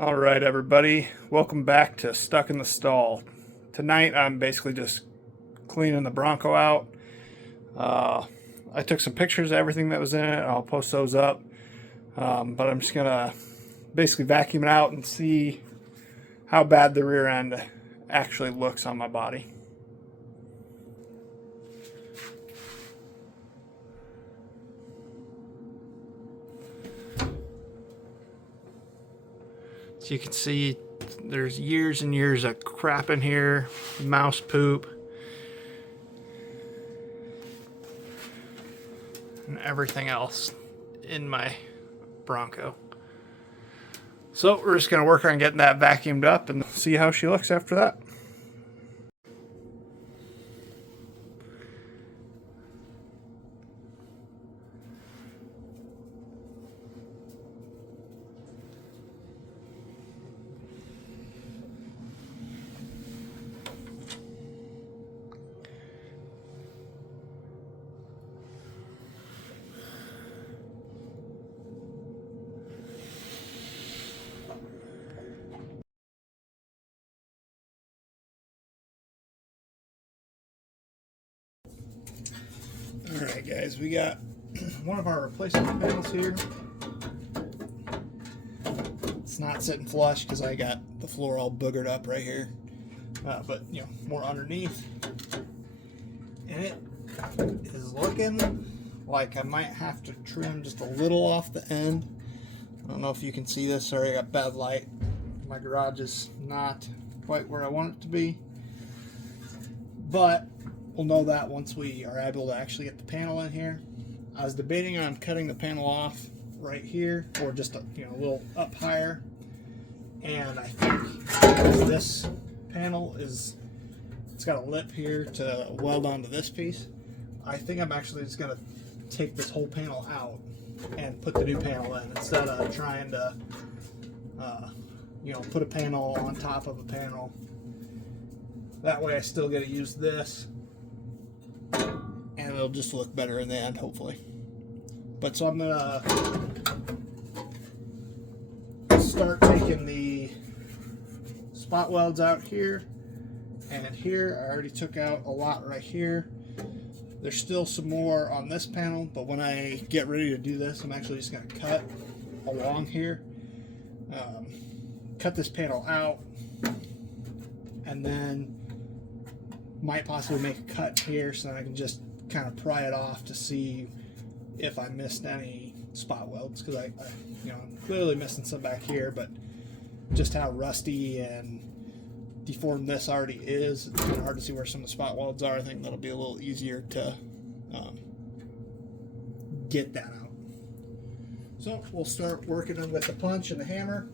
All right, everybody, welcome back to Stuck in the Stall. Tonight I'm basically just cleaning the Bronco out. I took some pictures of everything that was in it. I'll post those up, but I'm just gonna basically vacuum it out and see how bad the rear end actually looks on my body. So you can see there's years and years of crap in here, mouse poop, and everything else in my Bronco. So we're just going to work on getting that vacuumed up and see how she looks after that. Alright guys, we got one of our replacement panels here. It's not sitting flush because I got the floor all boogered up right here, but you know, more underneath, and it is looking like I might have to trim just a little off the end. I don't know if you can see this. Sorry, I got bad light. My garage is not quite where I want it to be, but we'll know that once we are able to actually get the panel in here. I was debating on cutting the panel off right here, or just a little up higher, and I think this panel it's got a lip here to weld onto this piece. I think I'm actually just going to take this whole panel out and put the new panel in, instead of trying to put a panel on top of a panel. That way I still get to use this, and it'll just look better in the end, hopefully. But so I'm gonna start taking the spot welds out here and here. I already took out a lot right here. There's still some more on this panel, but when I get ready to do this, I'm actually just gonna cut along here, cut this panel out, and then might possibly make a cut here so that I can just kind of pry it off to see if I missed any spot welds, because I'm clearly missing some back here, but just how rusty and deformed this already is, it's kind of hard to see where some of the spot welds are. I think that'll be a little easier to get that out. So we'll start working with the punch and the hammer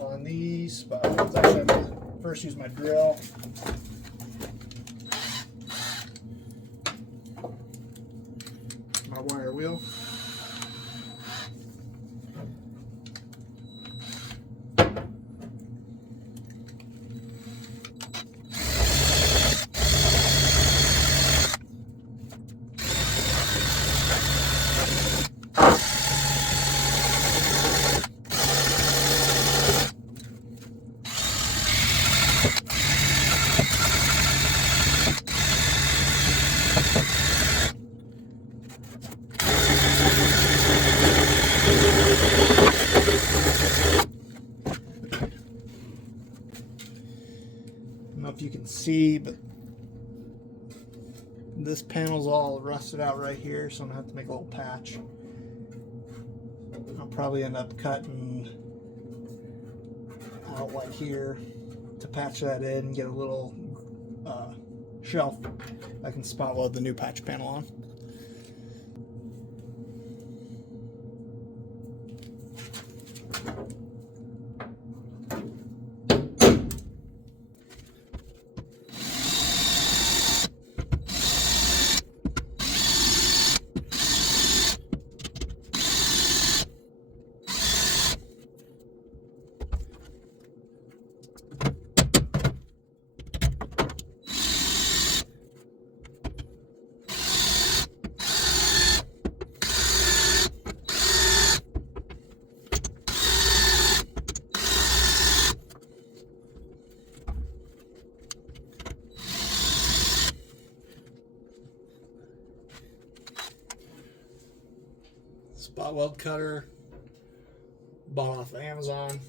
on these spot welds. Actually, I'm going to first use my drill. My wire wheel. I don't know if you can see, but this panel's all rusted out right here, so I'm gonna have to make a little patch. I'll probably end up cutting out like here to patch that in and get a little shelf I can spot weld the new patch panel on. spot weld cutter. Bought off Amazon.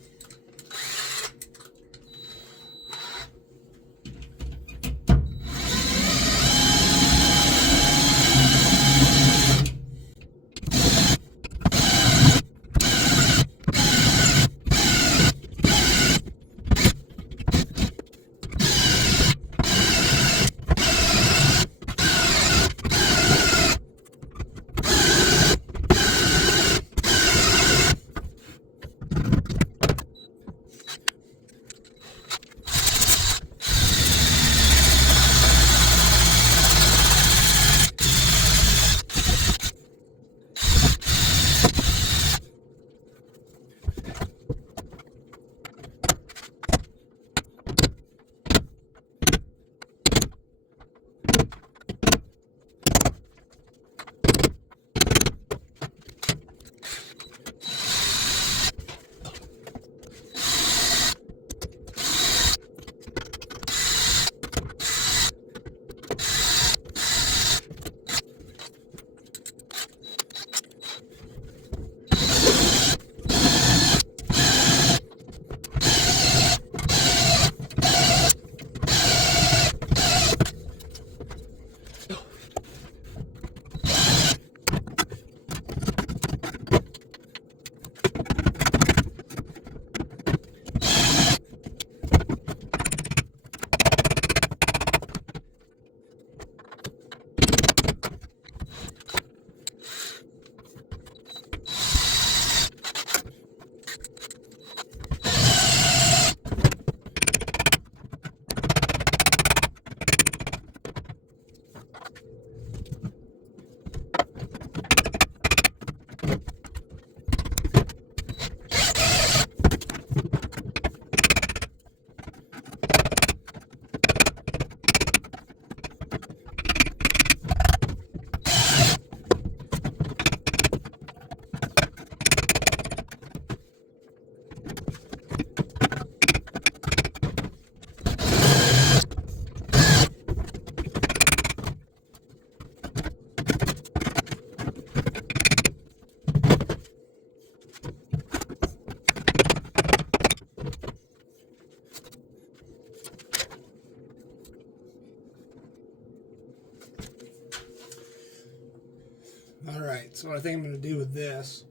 Alright, so what I think I'm going to do with this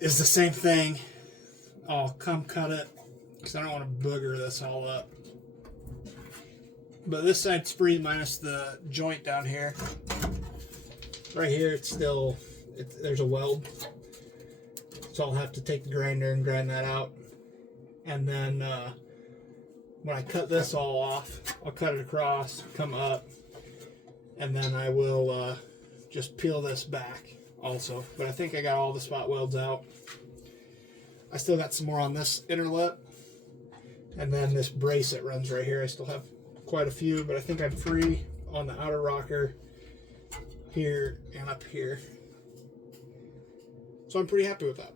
is the same thing. I'll come cut it because I don't want to booger this all up. But this side's free minus the joint down here. Right here it's still, there's a weld. So I'll have to take the grinder and grind that out. And then when I cut this all off, I'll cut it across, come up, and then I will just peel this back also. But I think I got all the spot welds out. I still got some more on this inner lip. And then this brace that runs right here, I still have quite a few, but I think I'm free on the outer rocker here and up here. So I'm pretty happy with that.